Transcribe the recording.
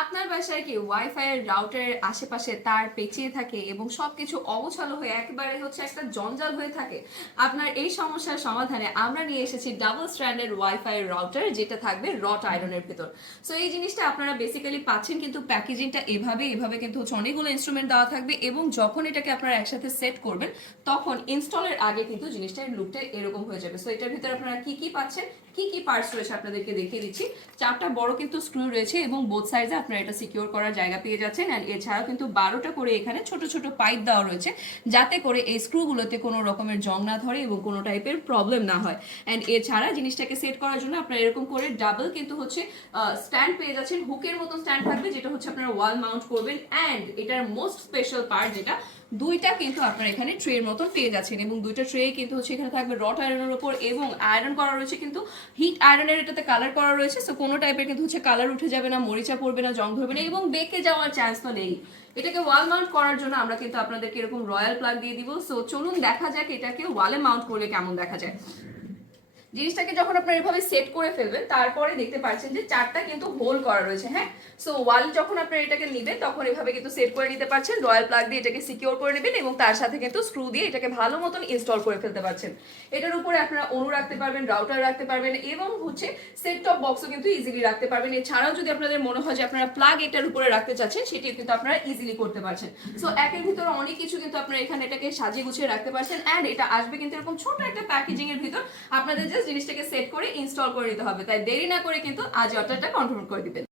আপনার বাসায় কি ওয়াইফাই এর রাউটারের আশেপাশে তার পেঁচিয়ে থাকে এবং সবকিছু অগোছালো হয়ে একেবারে হচ্ছে একটা জঞ্জাল হয়ে থাকে? আপনার এই সমস্যার সমাধানে আমরা নিয়ে এসেছি ডাবল স্ট্র্যান্ডেড ওয়াইফাই রাউটার, যেটা থাকবে রট আয়রনের ভেতর। সো এই জিনিসটা আপনারা বেসিক্যালি পাচ্ছেন, কিন্তু প্যাকেজিংটা এভাবে কিন্তু হচ্ছে অনেকগুলো ইনস্ট্রুমেন্ট দেওয়া থাকবে এবং যখন এটাকে আপনারা একসাথে সেট করবেন তখন ইনস্টলের আগে কিন্তু জিনিসটার লুকটা এরকম হয়ে যাবে। সো এটার ভিতরে আপনারা কি কি পাচ্ছেন, কি কি পার্টস রয়েছে আপনাদেরকে দেখিয়ে দিচ্ছি। চারটা বড় কিন্তু স্ক্রু রয়েছে এবং বোথ সাইডে আপনারা এটা সিকিউর করার জায়গা পেয়ে যাচ্ছেন। অ্যান্ড এছাড়াও কিন্তু 12টা করে এখানে ছোট ছোট পাইপ দেওয়া রয়েছে, যাতে করে এই স্ক্রুগুলোতে কোনো রকমের জং না ধরে এবং কোনো টাইপের প্রবলেম না হয়। অ্যান্ড এছাড়া জিনিসটাকে সেট করার জন্য আপনারা এরকম করে ডাবল কিন্তু হচ্ছে স্ট্যান্ড পেয়ে যাচ্ছেন, হুকের মতন স্ট্যান্ড থাকবে, যেটা হচ্ছে আপনারা ওয়াল মাউন্ট করবেন। অ্যান্ড এটার মোস্ট স্পেশাল পার্ট যেটা, দুইটা কিন্তু আপনারা এখানে ট্রের মতন পেয়ে যাচ্ছেন এবং দুইটা ট্রে কিন্তু হচ্ছে এখানে থাকবে রট আয়রনের উপর এবং আয়রন করা রয়েছে, কিন্তু হিট আয়রনের এটাতে কালার করা রয়েছে। সো কোনো টাইপের কিন্তু হচ্ছে কালার উঠে যাবে না, মরিচা পড়বে না, জং ধরবে না এবং বেঁকে যাওয়ার চান্স তো নেই। এটাকে ওয়াল মাউন্ট করার জন্য আমরা কিন্তু আপনাদেরকে এরকম রয়্যাল প্লাগ দিয়ে দিব। সো চলুন দেখা যাক এটাকে ওয়ালে মাউন্ট করলে কেমন দেখা যায়। জিনিসটাকে যখন আপনারা এভাবে সেট করে ফেলবেন তারপরে দেখতে পাচ্ছেন যে চারটা কিন্তু হোল করা রয়েছে। হ্যাঁ, সো ওয়াল যখন আপনারা এটাকে নেবেন তখন এভাবে কিন্তু সেট করে নিতে পারছেন, রয়্যাল প্লাগ দিয়ে এটাকে সিকিউর করে নেবেন এবং তার সাথে কিন্তু স্ক্রু দিয়ে এটাকে ভালো মতন ইনস্টল করে ফেলতে পারছেন। এটার উপরে আপনারা অনু রাখতে পারবেন, রাউটার রাখতে পারবেন এবং হচ্ছে সেট টপ বক্সও কিন্তু ইজিলি রাখতে পারবেন। এছাড়াও যদি আপনাদের মনে হয় যে আপনারা প্লাগ এটার উপরে রাখতে চাচ্ছেন, সেটিও কিন্তু আপনারা ইজিলি করতে পারছেন। সো একের ভিতরে অনেক কিছু কিন্তু আপনারা এখানে এটাকে সাজিয়ে গুছিয়ে রাখতে পারছেন। অ্যান্ড এটা আসবে কিন্তু এরকম ছোট একটা প্যাকেজিং এর ভিতর, আপনাদের জাস্ট জিনিসটাকে সেট করে ইনস্টল করে নিতে হবে। তাই দেরি না করে কিন্তু আজ অর্ডারটা কনফার্ম করে দিবেন।